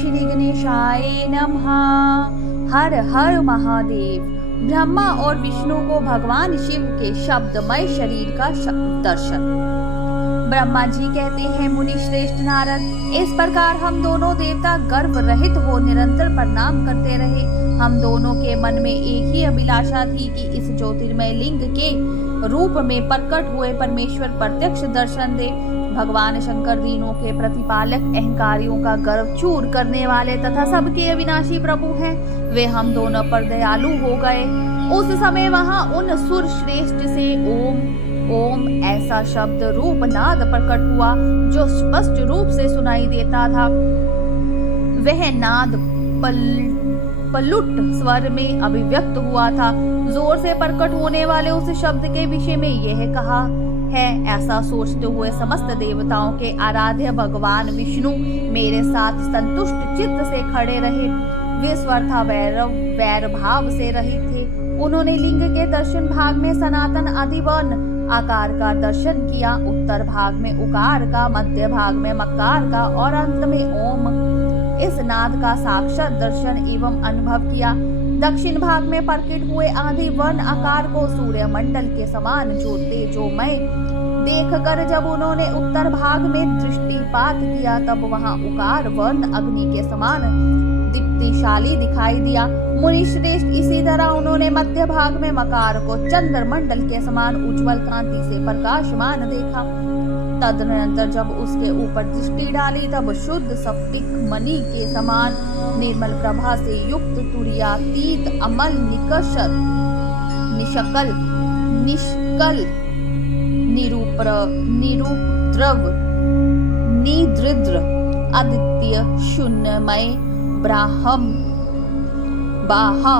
श्री गणेशाय नमः। हर हर महादेव। ब्रह्मा और विष्णु को भगवान शिव के शब्दमय शरीर का दर्शन। ब्रह्मा जी कहते हैं, मुनि श्रेष्ठ नारद, इस प्रकार हम दोनों देवता गर्भ रहित हो निरंतर प्रणाम करते रहे। हम दोनों के मन में एक ही अभिलाषा थी कि इस ज्योतिर्मय लिंग के रूप में प्रकट हुए परमेश्वर प्रत्यक्ष दर्शन दे। भगवान शंकर दीनों के प्रतिपालक, अहंकारियों का गर्व चूर करने वाले तथा सबके अविनाशी प्रभु हैं। वे हम दोनों पर दयालु हो गए। उस समय वहां उन सुर श्रेष्ठ से ओम ओम ऐसा शब्द रूप नाद प्रकट हुआ जो स्पष्ट रूप से सुनाई देता था। वह नाद पलुट स्वर में अभिव्यक्त हुआ था। जोर से प्रकट होने वाले उस शब्द के विषय में यह कहा है, ऐसा सोचते हुए समस्त देवताओं के आराध्य भगवान विष्णु मेरे साथ संतुष्ट चित्त से खड़े रहे। वे स्वरथा वैर भाव से रहित थे। उन्होंने लिंग के दर्शन भाग में सनातन आदिवर्ण आकार का दर्शन किया, उत्तर भाग में उकार का, मध्य भाग में मकार का और अंत में ओम इस नाद का साक्षात दर्शन एवं अनुभव किया। दक्षिण भाग में प्रकट हुए आदि वर्ण आकार को सूर्य मंडल के समान जो तेजोमय देखकर जब उन्होंने उत्तर भाग में दृष्टिपात किया, तब वहां उकार वर्ण अग्नि के समान दीप्तिशाली दिखाई दिया। मुनि श्रेष्ठ, इसी तरह उन्होंने मध्य भाग में मकार को चंद्र मंडल के समान उज्जवल कांति से प्रकाशमान देखा। तदनंतर जब उसके ऊपर दृष्टि डाली, तब शुद्ध स्फटिक मणि के समान निर्मल प्रभा से युक्त तुर्यातीत अमल निष्कल निष्कल निरुद्रव निद्रिद्र आदित्य शून्यमय ब्राह्म बाहा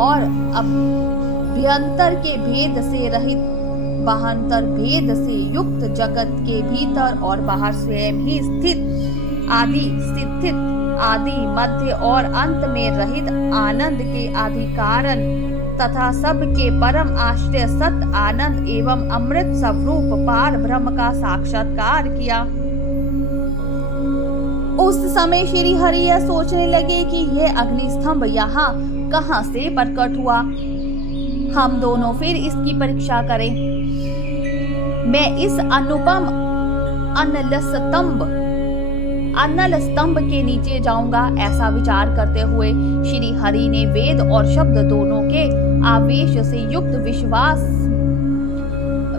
और अभ्यंतर के भेद से रहित, बाहंतर भेद से युक्त, जगत के भीतर और बाहर स्वयं ही स्थित आदि मध्य और अंत में रहित, आनंद के आदि कारण तथा सबके परम आश्रय सत आनंद एवं अमृत स्वरूप पार ब्रह्म का साक्षात्कार किया। उस समय श्री हरि यह सोचने लगे कि यह अग्निस्तंभ यहाँ कहाँ से प्रकट हुआ। हम दोनों फिर इसकी परीक्षा करें। मैं इस अनुपम अनल स्तंभ के नीचे जाऊंगा। ऐसा विचार करते हुए श्री हरि ने वेद और शब्द दोनों के आवेश से युक्त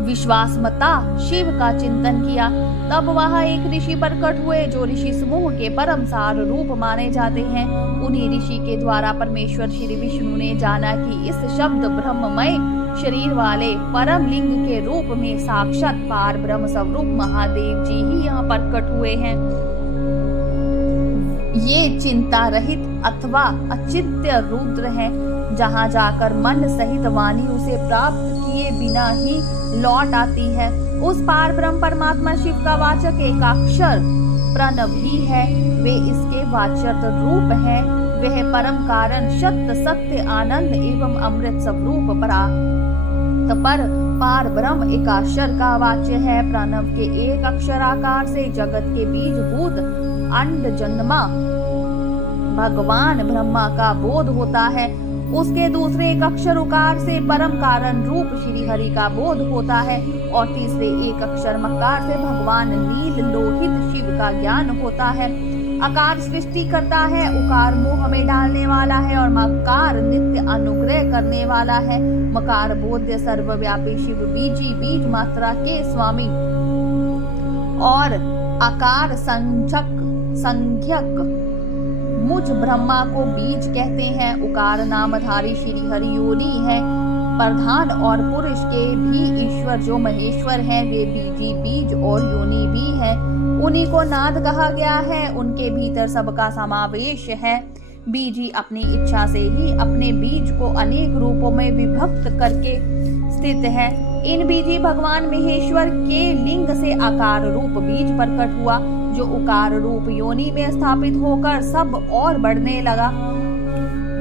विश्वासमता शिव का चिंतन किया। तब वहां एक ऋषि प्रकट हुए जो ऋषि समूह के परम सार रूप माने जाते हैं। उन्हीं ऋषि के द्वारा परमेश्वर श्री विष्णु ने जाना कि इस शब्द ब्रह्ममय शरीर वाले परम लिंग के रूप में साक्षात पार ब्रह्म स्वरूप महादेव जी ही यहाँ प्रकट हुए हैं। ये चिंता रहित अथवा अचिंत्य रुद्र है। जहाँ जाकर मन सहित वाणी उसे प्राप्त किए बिना ही लौट आती है। उस पार ब्रह्म परमात्मा शिव का वाचक एकाक्षर प्रणव ही है। वे इसके वाच्यर्थ रूप है। वह परम कारण सत्य आनंद एवं अमृत स्वरूप पर पार ब्रह्म एकाक्षर का वाच्य है। प्रणव के एक अक्षराकार से जगत के बीजभूत अंड जन्मा भगवान ब्रह्मा का बोध होता है। उसके दूसरे एक अक्षर उकार से परम कारण रूप श्री हरि का बोध होता है और तीसरे एक अक्षर मकार से भगवान नील लोहित शिव का ज्ञान होता है। आकार सृष्टि करता है, उकार मोह में डालने वाला है और मकार नित्य अनुग्रह करने वाला है। मकार बोध्य सर्वव्यापी शिव बीजी बीज मात्रा के स्वामी और आकार संख्यक मुझ ब्रह्मा को बीज कहते हैं। उकार नामधारी श्री हरि योनि है। प्रधान और पुरुष के भी ईश्वर जो महेश्वर हैं, वे बीजी बीज और योनि भी हैं। उन्हीं को नाद कहा गया है। उनके भीतर सबका समावेश है। बीजी अपनी इच्छा से ही अपने बीज को अनेक रूपों में विभक्त करके स्थित है। इन बीजी भगवान महेश्वर के लिंग से आकार रूप बीज प्रकट हुआ जो उकार रूप योनि में स्थापित होकर सब और बढ़ने लगा।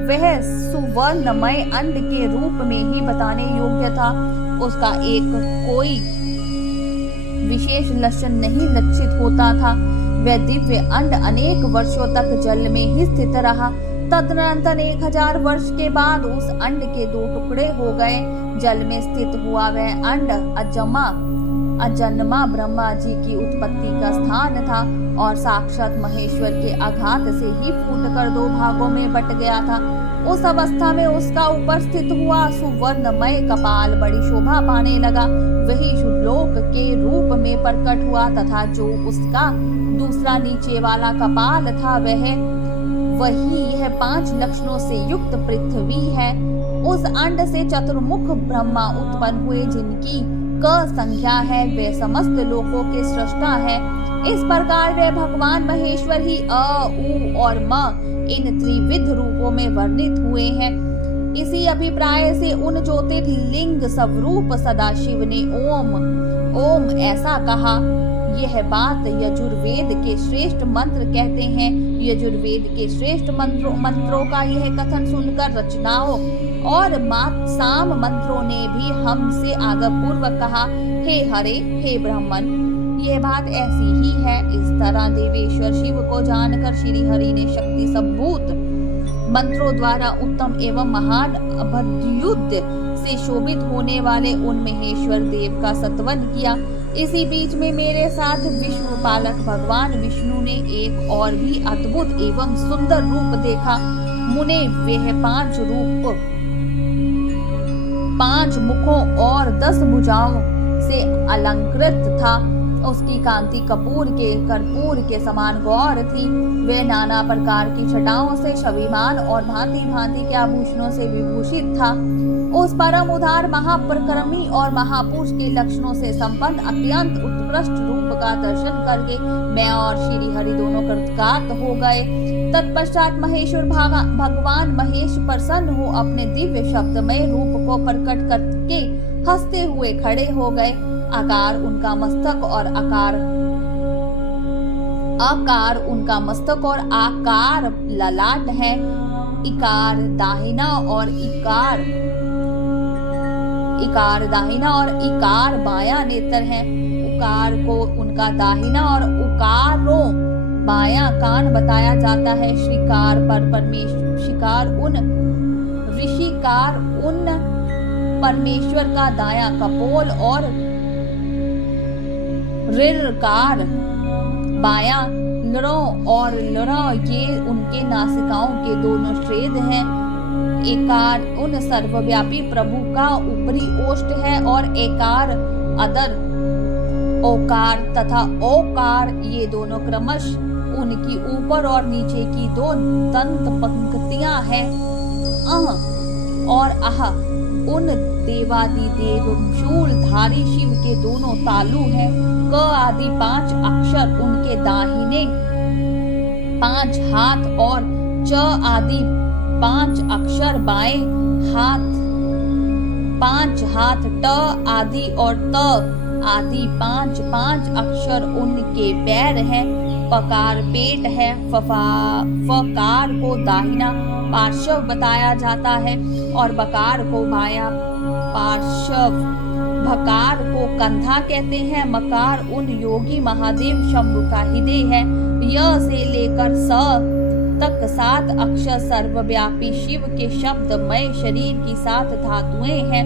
वह सुवर्णमय अंड के रूप में ही बताने योग्य था। उसका एक कोई विशेष लक्षण नहीं लक्षित होता था। वह दिव्य अंड अनेक वर्षों तक जल में ही स्थित रहा। तदनंतर 1000 वर्ष के बाद उस अंड के 2 टुकड़े हो गए। जल में स्थित हुआ वह अंड अजन्मा ब्रह्मा जी की उत्पत्ति का स्थान था और साक्षात महेश्वर के आघात से ही फूटकर 2 भागों में बट गया था। उस अवस्था में उसका उपस्थित हुआ सुवर्णमय कपाल बड़ी शोभा पाने लगा। वही शुभलोक के रूप में प्रकट हुआ तथा जो उसका दूसरा नीचे वाला कपाल था वही यह 5 लक्षणों से युक्त पृथ्वी है। उस अंड से चतुर्मुख ब्रह्मा उत्पन्न हुए जिनकी क संख्या है, वे समस्त लोकों के सृष्टा है। इस प्रकार वे भगवान महेश्वर ही अ, उ और म इन त्रिविध रूपों में वर्णित हुए हैं। इसी अभिप्राय से उन ज्योतिर्लिंग स्वरूप सदाशिव ने ओम ऐसा कहा। यह बात यजुर्वेद के श्रेष्ठ मंत्र कहते हैं। यजुर्वेद के श्रेष्ठ मंत्रों का यह कथन सुनकर रचनाओं और साम मंत्रों ने भी हमसे आदर पूर्वक कहा, हे हरे, हे ब्राह्मण, यह बात ऐसी ही है। इस तरह देवेश्वर शिव को जानकर श्री हरि ने शक्ति संभूत मंत्रों द्वारा उत्तम एवं महान अभद्युद्ध से शोभित होने वाले उन महेश्वर देव का सत्वन किया। इसी बीच में मेरे साथ विश्व पालक भगवान विष्णु ने एक और भी अद्भुत एवं सुंदर रूप देखा। मुने वह 5 मुखों और 10 भुजाओं से अलंकृत था। उसकी कांति कर्पूर के समान गौर थी। वे नाना प्रकार की छटाओं से शोभिमान और भांति भांति के आभूषणों से विभूषित था। उस परम उदार महापराक्रमी और महापुरुष के लक्षणों से संपन्न अत्यंत उत्कृष्ट रूप का दर्शन करके मैं और श्री हरि दोनों कृतार्थ हो गए। तत्पश्चात महेश्वर भगवान महेश प्रसन्न हो अपने दिव्य शब्दमय रूप को प्रकट करके हंसते हुए खड़े हो गए। आकार उनका मस्तक और आकार ललाट है। इकार दाहिना और इकार बायां नेत्र है। उकार को उनका दाहिना और उकारों बायां कान बताया जाता है। श्रीकार उन परमेश्वर का दायां कपोल और ऋकार बायां लड़ा ये उनके नासिकाओं के दोनों छेद हैं। एकार उन सर्वव्यापी प्रभु का ऊपरी ओष्ठ है और एकार अदर ओकार तथा ओकार ये दोनों क्रमश उनकी ऊपर और नीचे की 2 दंत पंक्तियां हैं। और आह उन देवादिदेव शूलधारी शिव के दोनों तालु हैं। क आदि 5 अक्षर उनके दाहिने 5 हाथ और च आदि 5 अक्षर बाएं हाथ 5 हाथ, ट आदि और त आदि 5 अक्षर उनके पैर हैं। पकार पेट है। फकार को दाहिना पार्श्व बताया जाता है और बकार को बायां पार्श्व। भकार को कंधा कहते हैं। मकार उन योगी महादेव शंभु का हृदय है। य से लेकर स तक 7 अक्षर सर्वव्यापी शिव के शब्दमय शरीर की 7 धातुएं हैं।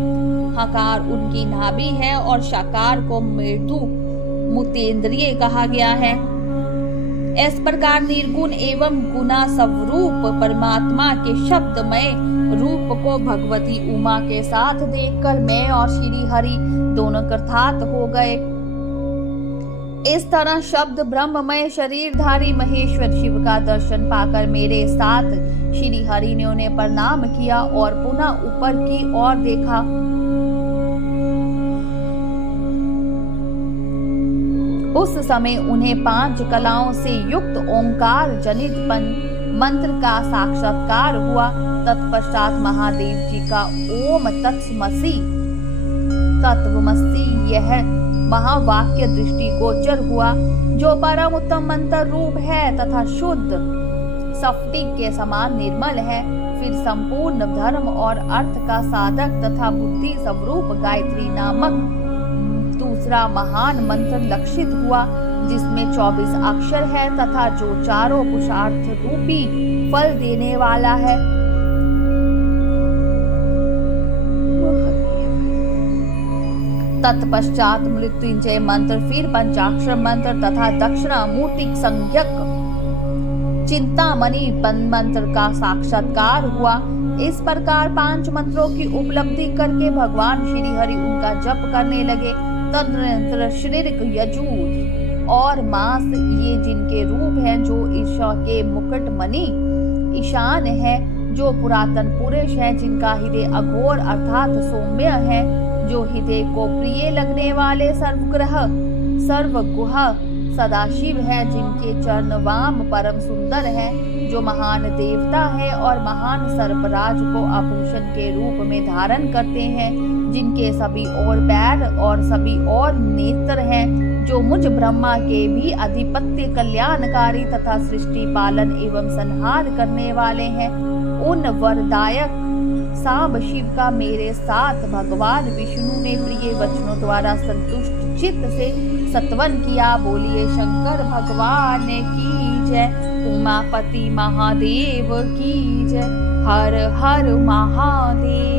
हकार उनकी नाभि है और शकार को मृदु मुतेंद्रिय कहा गया है। इस प्रकार निर्गुण एवं गुणा स्वरूप परमात्मा के शब्दमय रूप को भगवती उमा के साथ देखकर मैं और श्री हरि दोनों कृतार्थ हो गए। इस तरह शब्द ब्रह्ममय शरीरधारी महेश्वर शिव का दर्शन पाकर मेरे साथ श्री हरि ने उन्हें प्रणाम किया और पुनः ऊपर की ओर देखा। उस समय उन्हें 5 कलाओं से युक्त ओंकार जनित मंत्र का साक्षात्कार हुआ। तत्पश्चात महादेव जी का ओम तत्वमसि यह महावाक्य दृष्टि गोचर हुआ, जो परम उत्तम मंत्र रूप है तथा शुद्ध स्फटिक के समान निर्मल है। फिर संपूर्ण धर्म और अर्थ का साधक तथा बुद्धि स्वरूप गायत्री नामक दूसरा महान मंत्र लक्षित हुआ। जिसमें 24 अक्षर है तथा जो चारों पुरुषार्थ रूपी फल देने वाला है। तत्पश्चात मृत्युंजय मंत्र, फिर पंचाक्षर मंत्र तथा दक्षिणामूर्ति संज्ञक चिंतामणि मंत्र का साक्षात्कार हुआ। इस प्रकार 5 मंत्रों की उपलब्धि करके भगवान श्री हरि उनका जप करने लगे। तदनंतर शरीर, यजुर और मास, ये जिनके रूप हैं, जो ईशा के मुकुट मणि ईशान है, जो पुरातन पुरुष है, जिनका हृदय अघोर अर्थात सौम्य है, जो हृदय को प्रिय लगने वाले सर्वग्रह सर्वगुह सदाशिव है, जिनके चरण वाम परम सुंदर है, जो महान देवता है और महान सर्पराज को आभूषण के रूप में धारण करते हैं, जिनके सभी और पैर और सभी और नेत्र हैं, जो मुझ ब्रह्मा के भी अधिपत्य कल्याणकारी तथा सृष्टि पालन एवं संहार करने वाले हैं, उन वरदायक सांब शिव का मेरे साथ भगवान विष्णु ने प्रिय वचनों द्वारा संतुष्ट चित्त से सत्वन किया। बोलिए शंकर भगवान की जय, उमापति महादेव की जय। हर हर महादेव।